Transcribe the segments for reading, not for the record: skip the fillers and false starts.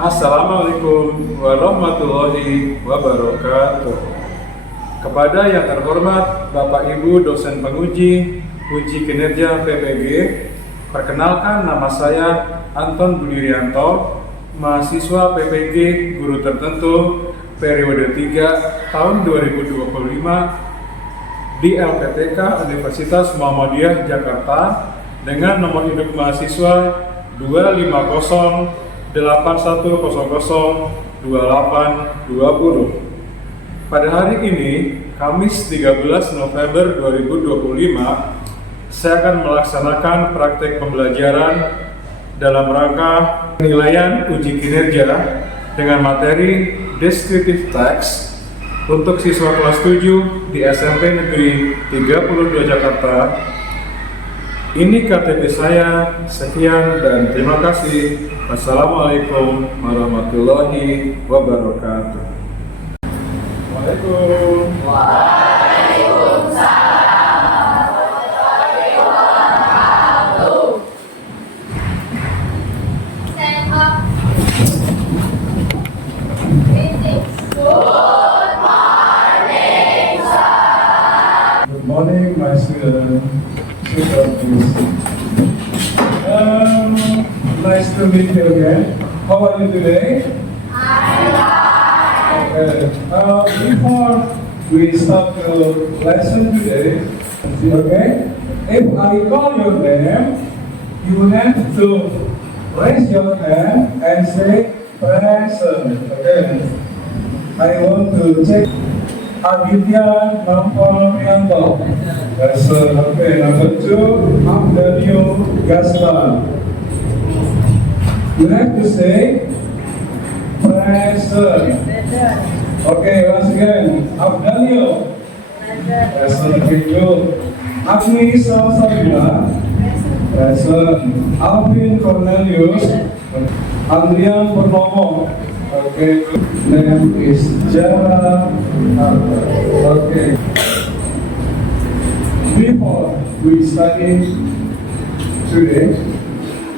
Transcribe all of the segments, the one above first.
Assalamualaikum warahmatullahi wabarakatuh. Kepada yang terhormat Bapak Ibu dosen penguji uji kinerja PPG, perkenalkan nama saya Anton Budirianto, mahasiswa PPG guru tertentu periode 3 tahun 2025 di LPTK Universitas Muhammadiyah Jakarta dengan nomor induk mahasiswa 250 81002820. Pada hari ini, Kamis 13 November 2025, saya akan melaksanakan praktek pembelajaran dalam rangka penilaian uji kinerja dengan materi Descriptive Text untuk siswa kelas 7 di SMP Negeri 32 Jakarta. Ini KTP saya, sekian dan terima kasih. Wassalamualaikum warahmatullahi wabarakatuh. Waalaikumsalam warahmatullahi wabarakatuh. Stand up. Greetings. Good morning, sir. Good morning, my student. Nice to meet you again. How are you today? Okay. Before we start the lesson today, okay? If I call your name, you have to raise your hand and say present. Okay. I want to check. Aditya Nampalyanto. Present. Okay. Number 2, Abdanio Gaston. You have to say present. Okay, once again, Abdanio. Present. Thank you. Agni Sawasabila. Present. Alvin Cornelius. Andrian Purnomo. Okay. Name is Jara. Okay. Before we study today,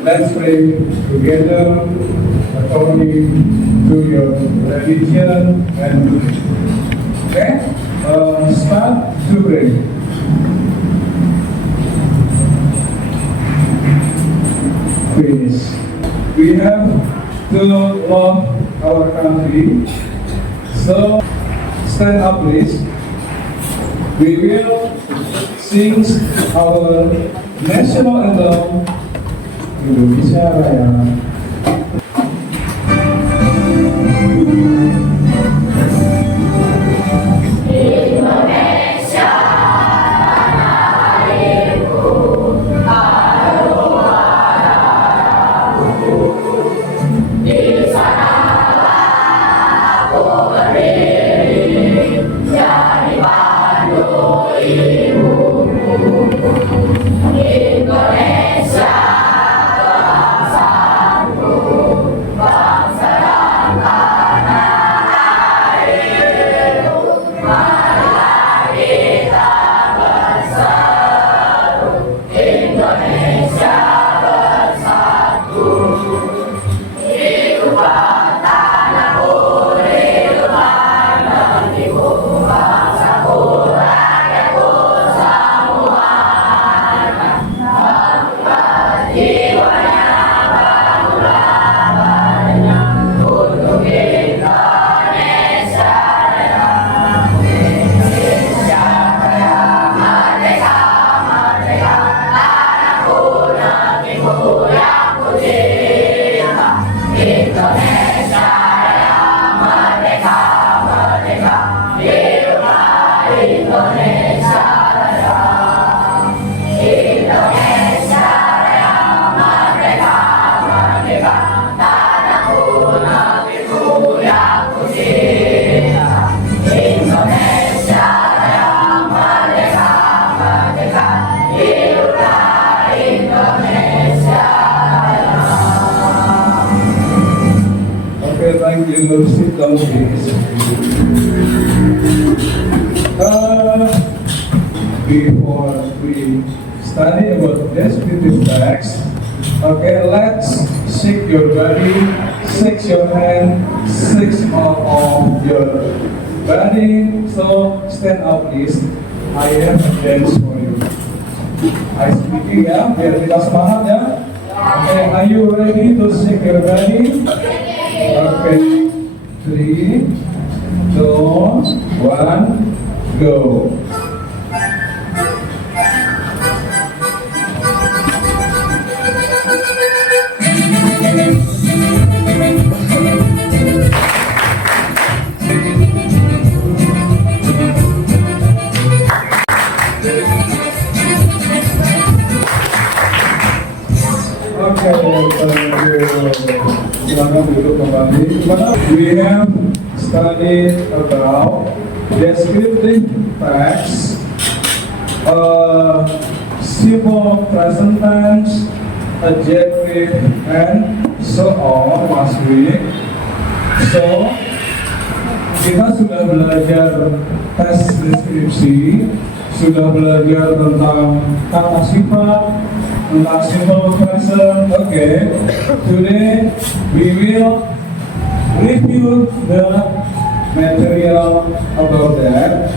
let's pray together according to your religion and belief. Okay? Start to pray. Finish. We have to love our country. So, stand up please. We will sing our national anthem, Indonesia Raya. Thank you, sit down please. Before we study about descriptive text, okay, let's shake your body, shake your hand, shake all of your body. So stand up please. I have a dance for you. I speaking ya, biar kita semangat ya. Okay, are you ready to shake your body? Okay, 3, 2, 1, go. Okay, thank you. Silakan duduk kembali. We have studied about descriptive facts, simple present tense, adjective, and so on last week. So, kita sudah belajar tes deskripsi, sudah belajar tentang kata sifat, tentang simple present. Okay, today we will review the material about that.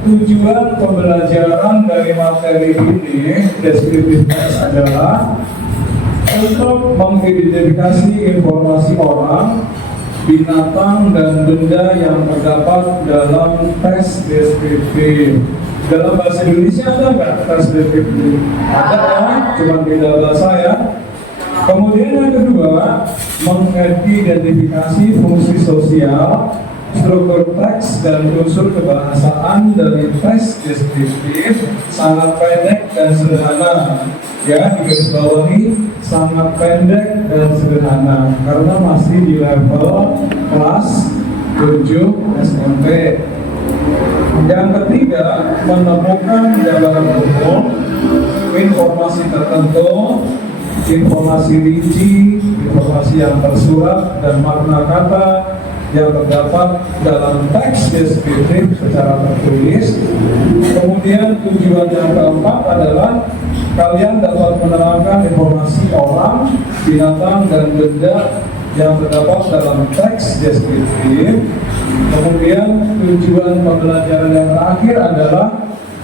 Tujuan pembelajaran dari materi ini deskriptif text adalah untuk mengidentifikasi informasi orang, binatang, dan benda yang terdapat dalam teks deskriptif. Dalam bahasa Indonesia ada nggak teks deskriptif? Ada ya, cuma beda bahasa ya. Kemudian yang kedua, mengidentifikasi fungsi sosial, struktur teks, dan unsur kebahasaan dari teks deskriptif. Sangat pendek dan sederhana. Ya, di garis bawahi sangat pendek dan sederhana karena masih di level kelas 7 SMP. Yang ketiga, menemukan gambaran umum, informasi tertentu, informasi rinci, informasi yang tersurat, dan makna kata yang terdapat dalam teks deskriptif secara tertulis. Kemudian tujuan yang keempat adalah kalian dapat menerangkan informasi orang, binatang, dan benda yang terdapat dalam teks deskriptif. Kemudian tujuan pembelajaran yang terakhir adalah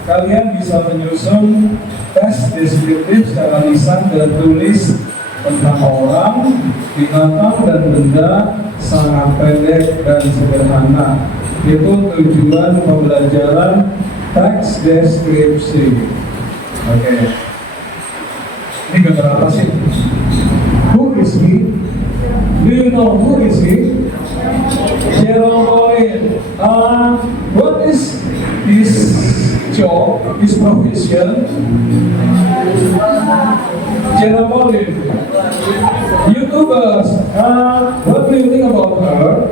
kalian bisa menyusun teks deskriptif secara lisan dan tulis tentang orang, binatang, dan benda sangat pendek dan sederhana. Itu tujuan pembelajaran teks deskripsi. Oke. Ini gambar apa sih? Who is he? Do you know who is he? Jerome Boyd. What is his job, his profession? Jerome Boyd. YouTubers. What do you think about her?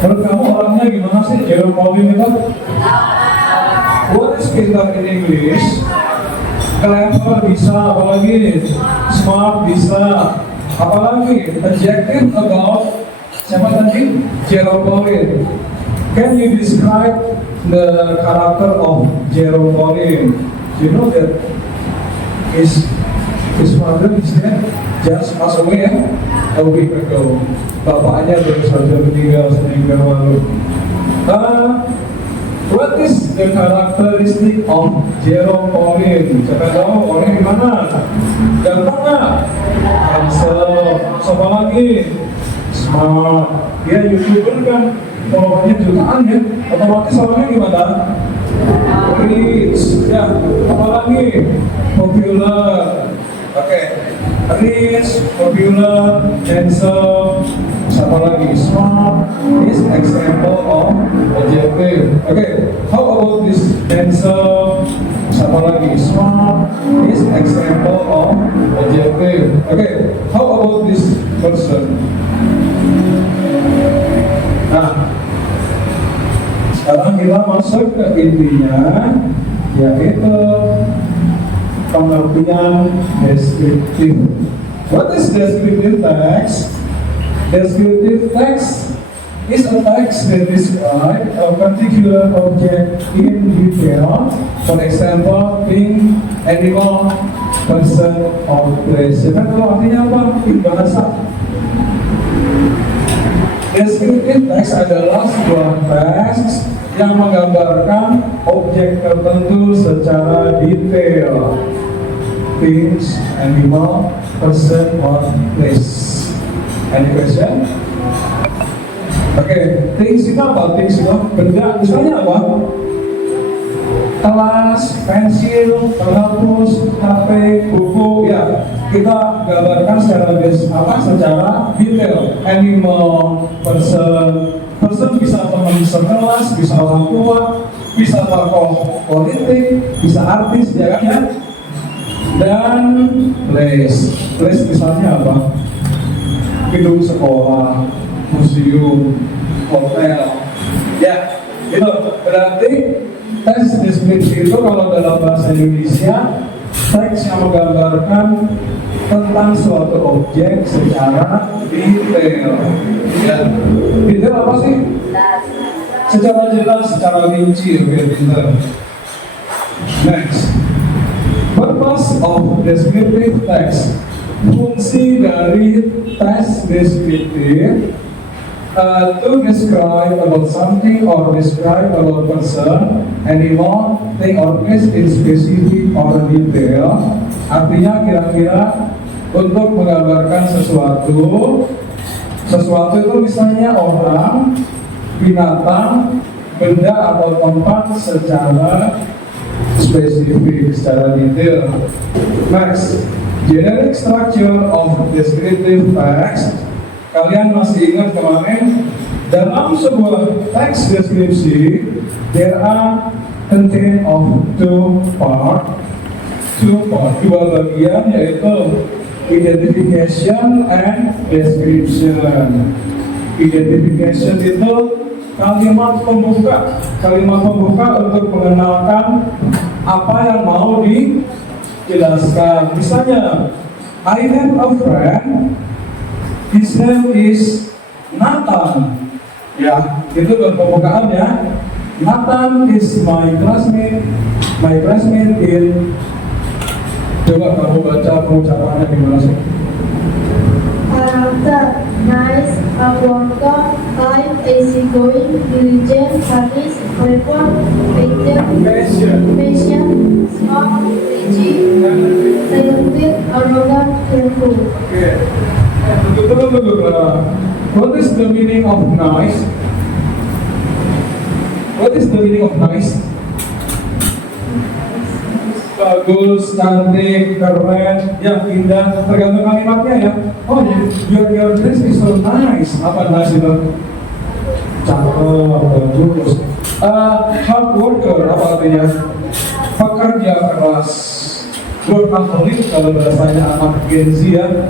Menurut kamu orangnya gimana sih Jerome Boyd itu? What is pintar in English? Clever bisa, apalagi smart bisa, apalagi adjective about siapa tadi? Jerome Boyd. Can you describe the character of Jerome Boyd? You know that his father is dead, just passed away a week ago. Bapaknya baru saja meninggal seminggu lalu. What is the characteristic of Jerome Boyd? Siapa tahu orangnya gimana? Ganteng nggak? Handsome. Siapa lagi? Smart. Dia YouTuber kan, followernya jutaan ya. Otomatis orangnya gimana? Rich. Ya. Apa lagi? Popular. Oke. Rich, popular, handsome. Siapa lagi? Smart is example of adjective. Okay, how about this handsome? Siapa lagi? Smart is example of adjective. Okay, how about this person? Nah, sekarang kita masuk ke intinya, yaitu pengertian deskriptif. What is descriptive text? Descriptive text is a text that describes a particular object in detail. For example, thing, animal, person, or place. Ya kan, kalau artinya apa? Di bahasa. Descriptive text adalah sebuah teks yang menggambarkan objek tertentu secara detail. Things, animal, person, or place. Any question? Oke, things itu apa? Things itu benda, misalnya apa? Kelas, pensil, penghapus, HP, buku, ya kita gambarkan secara detail. Animal, person bisa teman sekelas, bisa orang tua, bisa tokoh politik, bisa artis, ya kan ya? Dan place misalnya apa? Gedung sekolah, museum, hotel, ya itu berarti teks deskripsi itu kalau dalam bahasa Indonesia teks yang menggambarkan tentang suatu objek secara detail. Ya, detail apa sih? Secara jelas, secara rinci, lebih pintar. Next, purpose of descriptive text. Fungsi dari teks deskriptif to describe about something or describe about person, animal, thing or place in specific or detail. Artinya kira-kira untuk menggambarkan sesuatu itu misalnya orang, binatang, benda atau tempat secara spesifik, secara detail. Next, generic structure of descriptive text. Kalian masih ingat kemarin dalam sebuah teks deskripsi there are contain of dua bagian, yaitu identification and description. Identification itu kalimat pembuka untuk mengenalkan apa yang mau dijelaskan. Misalnya, I have a friend, his name is Nathan. Ya, itu pembukaan ya. Nathan is my classmate in. Coba kamu baca pengucapannya gimana sih? Character, nice, affronter, kind, easygoing, diligent, honest, clever, patient, smart, rigid, talented, arrogant, careful. Oke. Tunggu. What is the meaning of nice? What is the meaning of nice? Bagus, cantik, keren, ya indah, tergantung kalimatnya ya. Oh, your dress is so nice. Apa nice itu? Cakep, bagus. Hard worker, apa artinya? Pekerja keras. Workaholic kalau bahasanya anak Gen Z ya.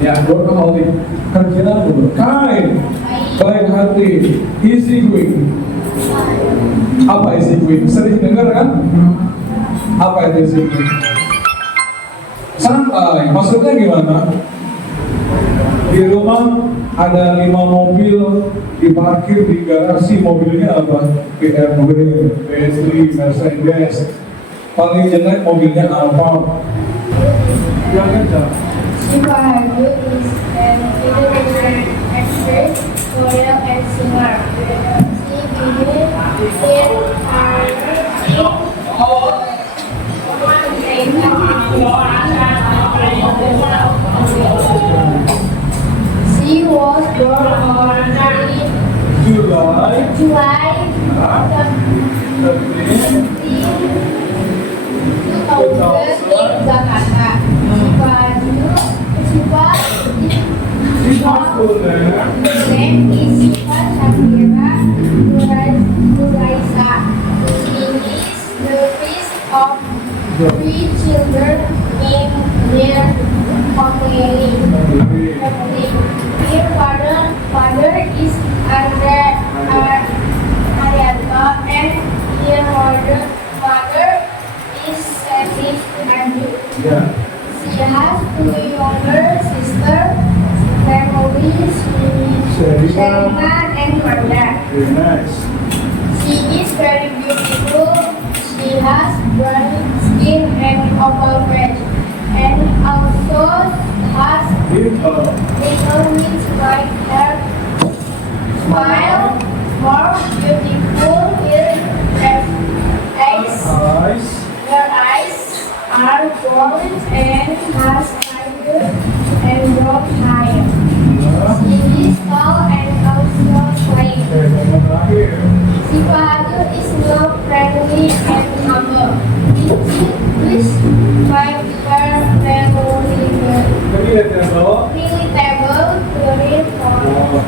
Ya, workaholic. Kerja dulu. Kind, baik hati, easy going. Apa easy going? Sering dengar kan? Apa itu sih? Santai, maksudnya gimana? Di rumah ada 5 mobil diparkir di garasi, mobilnya apa? BMW, Bentley, Mercedes. Paling jelek mobilnya Alfa. Yang kencang. Shiva Haru is an Indonesian actress, model, and singer. She began in She was born on July July 2000 in Jakarta. Her name is Shiva Shakira Nuraisa. She is the first of 3 children in their family. Her father is Andre Arianto and her mother is Sati Andrew. ya. She has 2 younger sisters, Emily, Sherina, and Manda. Very nice. She is very beautiful. She has brown skin and oval face. and also has Little. little with white hair. Smile more beautiful with their eyes. Eyes. Their eyes are gold and has tiger and brown hair. Ya. He is tall and also slim. Oke, yang terakhir. Si Bahadur is not friendly and humble. He is like her very Jadi lihat ya, Bro. relatable to read for. Oh,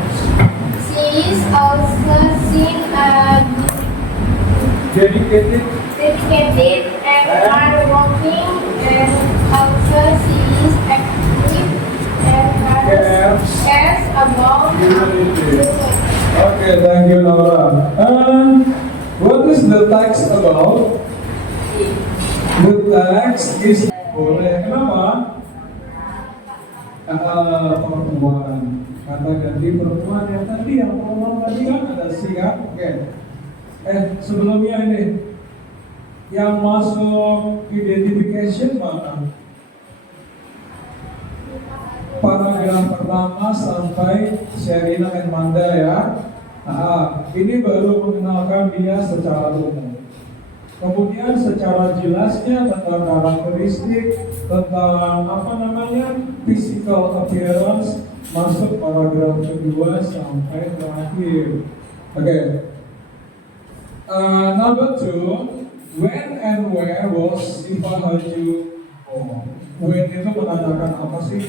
She is also seen as dedicated. dedicated and hardworking, and also she is active and cares about Humanity. Okay, thank you, Laura. What is the text about? The text is boleh. Kenapa? Perempuan. Kata ganti perempuan yang tadi, yang perempuan tadi kan ada si kan? Oke. Sebelumnya ini yang masuk identification mana? Paragraf pertama sampai Sherina dan Manda ya. Ini baru mengenalkan dia secara umum. Kemudian secara jelasnya tentang karakteristik, tentang physical appearance masuk paragraf kedua sampai terakhir. Oke. Number 2, when and where was Siva Haju born? When itu menandakan apa sih?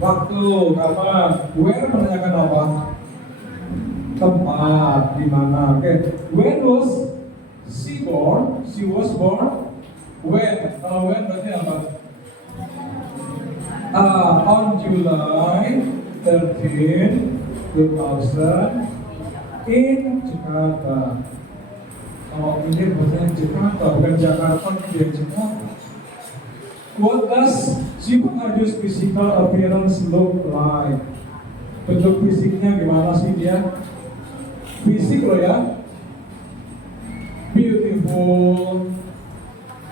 Waktu, kapan? Where menandakan apa? Tempat, di mana? Oke. When was she born? She was born. When? Kalau when berarti apa? On July 13, 2000 in Jakarta. Kalau ini bahasanya Jakarta, bukan Jakarta, dia Jakarta. What does Siva Haju's physical appearance look like? Bentuk fisiknya gimana sih dia? Fisik loh ya. Beautiful,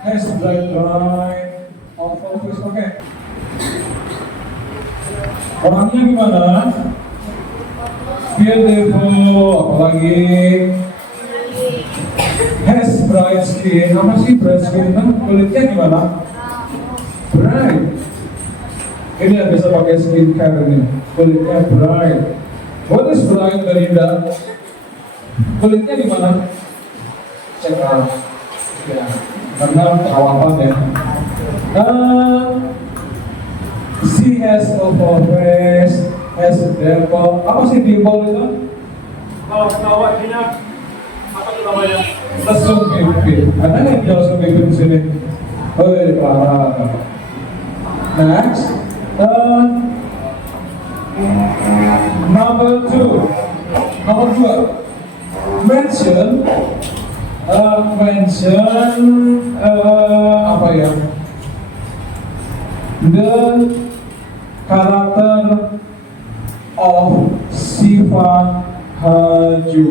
has bright light, oval face. Oke. Orangnya gimana? Beautiful, apalagi has bright skin. Apa sih bright skin? Kulitnya gimana? Bright. Ini yang bisa pakai skincare ini. Kulitnya bright. What is bright, Belinda? Kulitnya gimana? Cerah. Ya, karena perawatan ya. She has oval face, has a dimple. Apa sih dimple itu? Kalau ketawa ini apa tuh namanya? Lesung bibir. Ada nggak yang lesung bibir di sini? Oh, Clara. Next, number 2. Mention apa ya? The character of Siva Haju.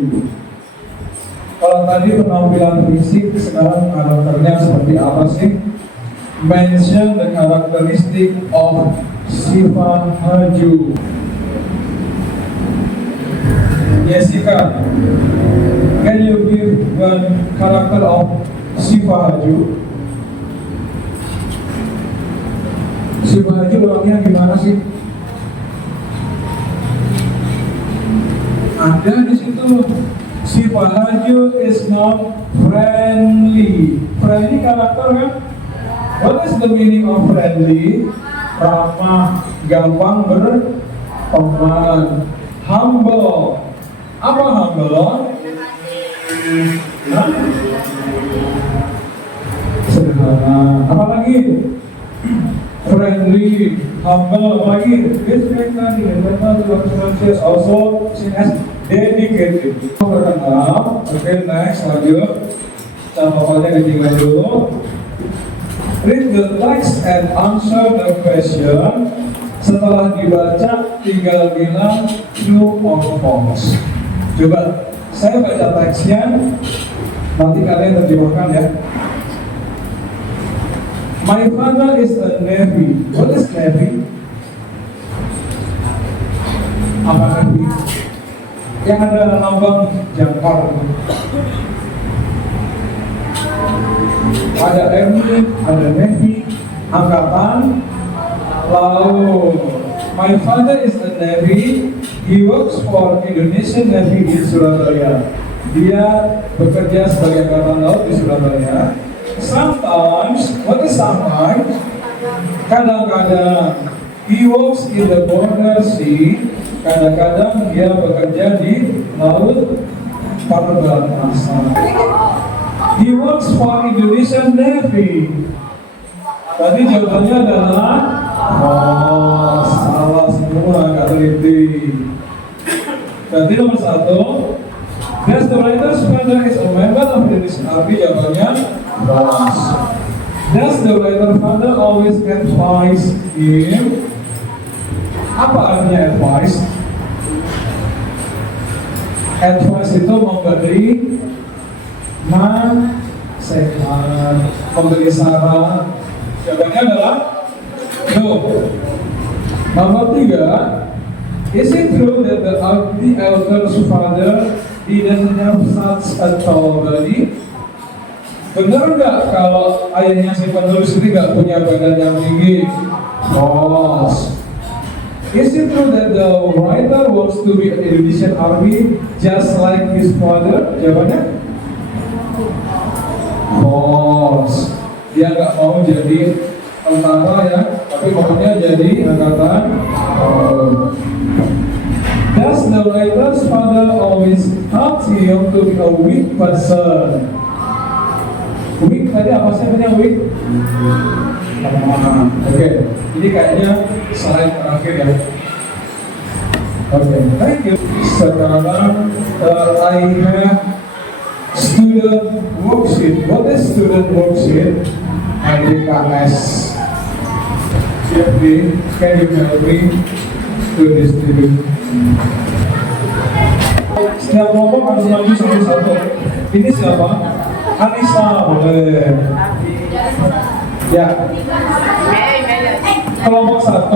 Kalau tadi penampilan fisik, sekarang karakternya seperti apa sih? Mention the characteristic of Siva Haju. Jessica, can you give one character of Siva Haju? Siva Haju orangnya gimana sih? Ada di situ. Siva Haju is not friendly. Friendly karakter kan? What is the meaning of friendly? Ramah, gampang berteman. Humble. Apa humble? Hah? Sederhana. Apa lagi? Friendly, humble, apa lagi? This tadi, also seen as dedicated. Perkenal. Oke, next lanjut. Catatan ditinggal dulu. Read the text and answer the question. Setelah dibaca, tinggal bilang true or false. Coba, saya baca teksnya, nanti kalian terjemahkan ya. My father is a Navy. What is Navy? Apa Navy? Yang ada lambang jangkar. Ada Army, ada Navy, angkatan. Lalu, my father is a Navy. He works for Indonesian Navy di Surabaya. Dia bekerja sebagai angkatan laut di Surabaya. Sometimes, what is sometimes? Kadang-kadang, he works in the border sea. Kadang-kadang dia bekerja di laut perbatasan. He works for Indonesian Navy. Tadi jawabannya adalah salah semua, nggak teliti. Berarti nomor 1. Does the writer's father is a member of the Indonesian Army? Jawabannya wrong. Does the writer's father always advise him? Apa artinya advice? Advice itu memberi nasihat, memberi saran. Jawabannya adalah no. Nomor 3, is it true that the elder's father didn't have such a tall body? Benar nggak kalau ayahnya si penulis ini nggak punya badan yang tinggi? False. Is it true that the writer wants to be an Indonesian Army just like his father? Jawabannya false. Dia nggak mau jadi tentara ya, tapi pokoknya jadi angkatan. Does the writer's father always help him to be a weak person? Weak tadi apa sih artinya weak? Oke, ini kayaknya slide terakhir ya. Oke, thank you. Sekarang I have student worksheet. What is student worksheet? IDKS. CFD, can you help me to distribute? Setiap kelompok harus maju satu-satu. Ini siapa? Anissa, boleh. Ya. Kelompok 1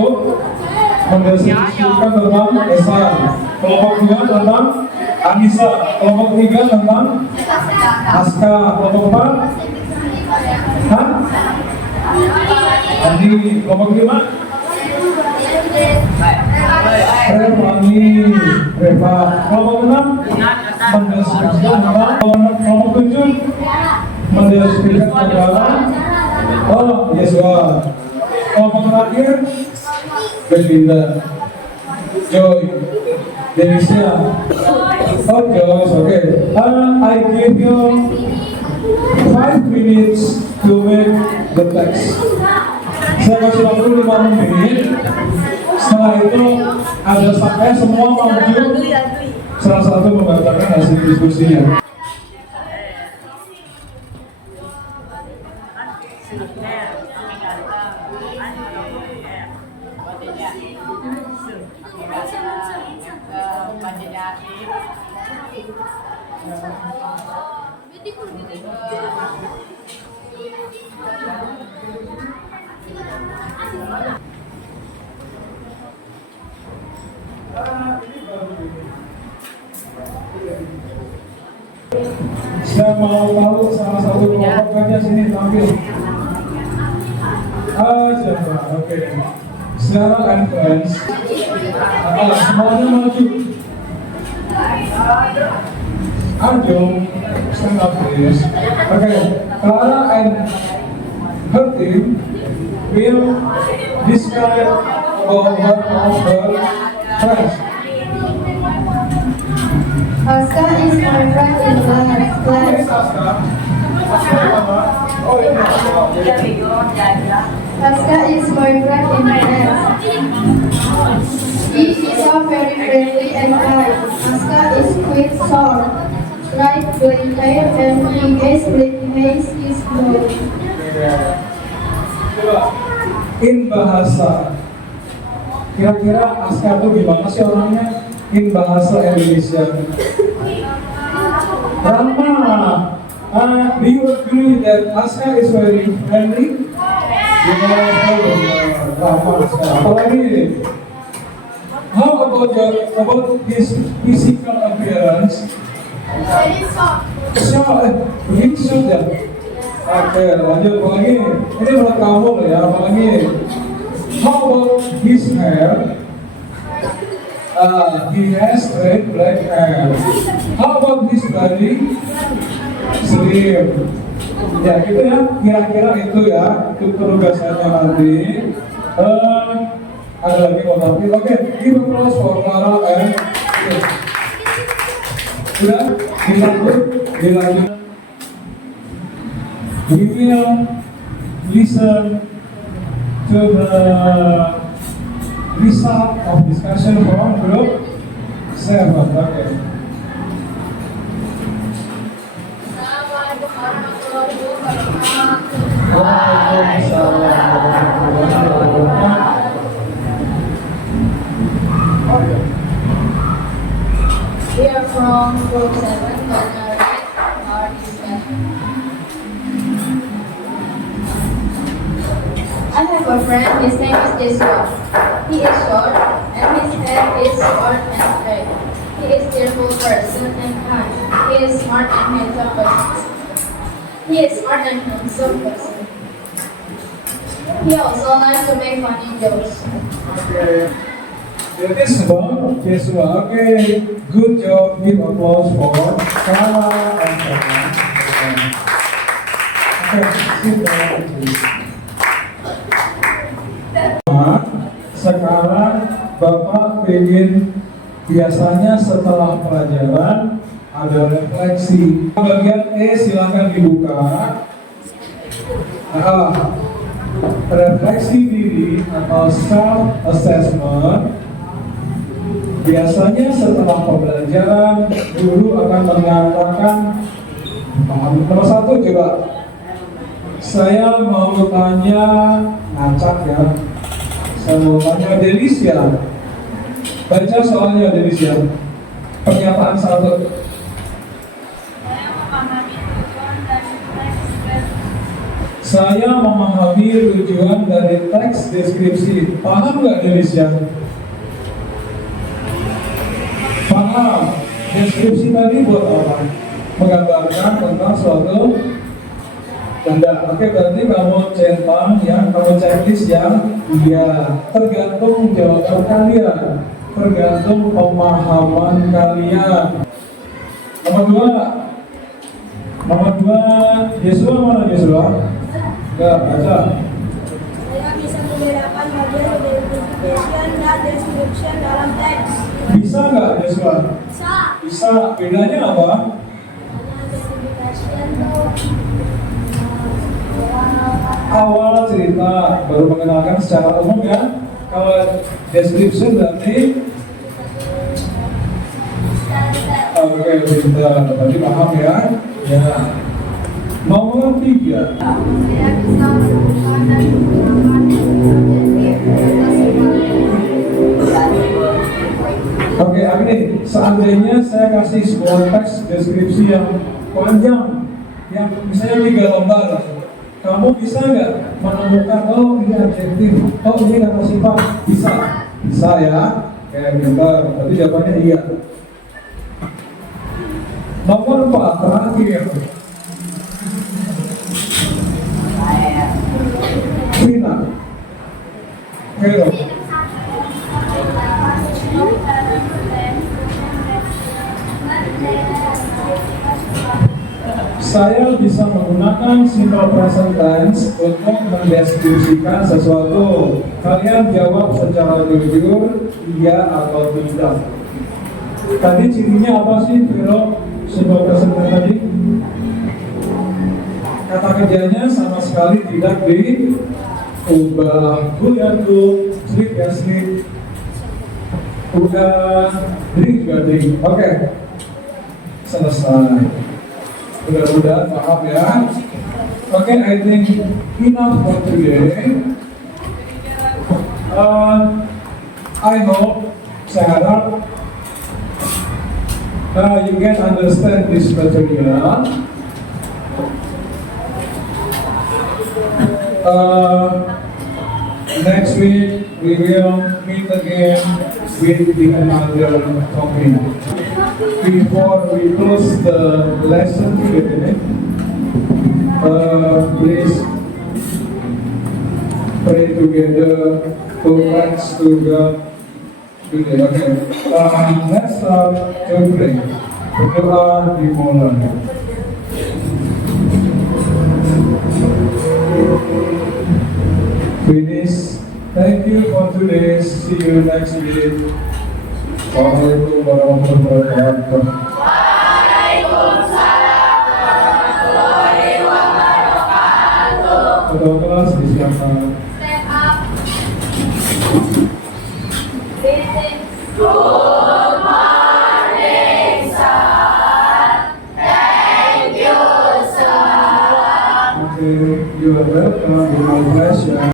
mendiskusikan tentang Esan. Kelompok 2 tentang Anissa. Kelompok 3 tentang Aska. Kelompok 4 Hah? Andi. Kelompok 5 Reva. Kelompok 6 mendiskusikan tentang. Kelompok 7 mendiskusikan tentang Yesua. Kelompok terakhir Belinda, Joy, Denisia. Joyce, okay. I give you 5 minutes to make the text. Saya kasih waktu 5 menit. Setelah itu ada saya semua maju. Salah satu membacakan hasil diskusinya. Saya mau tahu salah satu kelompok aja sini tampil. Siapa? Oke. Sarah and friends. Semuanya maju. Arjo, stand up please. Okay, Clara and her team will describe one of her friends. Aska is my friend in class. Aska is my friend in class. He is so very friendly and kind. Aska is quick, short, light black hair, and he is black haze his nose. In bahasa, kira-kira Aska itu gimana sih orangnya? In bahasa Indonesia. Rama, do you agree that Aska is very friendly? Apalagi, how about his physical appearance? Begini short ya. Oke, lanjut apalagi. Ini buat kamu loh ya, apalagi. How about his hair? He has red black hair. How about his body? Slim. Ya gitu ya, kira-kira itu ya, itu penugasannya nanti. Ada lagi mau tampil, oke, give applause for Clara and sudah, dilanjut. We will listen to the result of discussion from group 7. Okay. We are from group 7, gonna write our discussion. I have a friend, his name is Joshua. He is short and his hair is short and straight. He is cheerful person and kind. He is smart and handsome person. He is smart and handsome person. He also likes to make funny jokes. Okay. That is about Joshua. Okay, good job. Give applause for Sarah and Sarah. Okay, sit down please. Sekarang Bapak ingin biasanya setelah pelajaran ada refleksi. Bagian E silakan dibuka. Refleksi diri atau self assessment. Biasanya setelah pembelajaran guru akan mengatakan nomor 1 coba. Saya mau tanya ngacak ya. Saya mau tanya Delicia. Baca soalnya Delicia. Pernyataan 1. Saya memahami tujuan dari teks deskripsi. Paham nggak Delicia? Paham. Deskripsi tadi buat apa? Menggambarkan tentang suatu benda. Oke, berarti kamu centang ya, kamu checklist yang iya. Tergantung jawaban kalian, tergantung pemahaman kalian. Nomor 2, Yesua mana Yesua? Enggak, baca. Saya bisa membedakan bagian identification dan description dalam teks. Bisa nggak Yesua? Bisa. Bisa. Bedanya apa? Identification tuh Awal cerita, baru mengenalkan secara umum ya. Kalau description berarti oke, pintar. Tadi paham ya? Ya. Nomor 3. Saya bisa menemukan dan menggunakan Oke, Agni, seandainya saya kasih sebuah teks deskripsi yang panjang, yang misalnya 3 lembar, kamu bisa nggak menemukan, oh ini adjektif, oh ini kata sifat? Bisa? Bisa ya? Kayak pintar, tadi jawabannya iya. Nomor 4, terakhir. Rina. Hero. Saya bisa menggunakan simple present tense untuk mendeskripsikan sesuatu. Kalian jawab secara jujur, iya atau tidak. Tadi cirinya apa sih, Vero? Simple present tense tadi? Kata kerjanya sama sekali tidak diubah. Go, sleep ya sleep. Udah, drink juga drink. Oke, selesai. Mudah-mudahan paham ya. Oke, I think enough for today. I hope, saya harap you can understand this material. Next week we will meet again with the another topic. Before we close the lesson today, please pray together to thanks to God today. Okay, let's start to pray. Berdoa dimulai. Finish. Thank you for today. See you next week. Assalamualaikum warahmatullahi wabarakatuh. Ketua kelas disiapkan. Stand up. Basic. Okay, you are welcome. God bless you.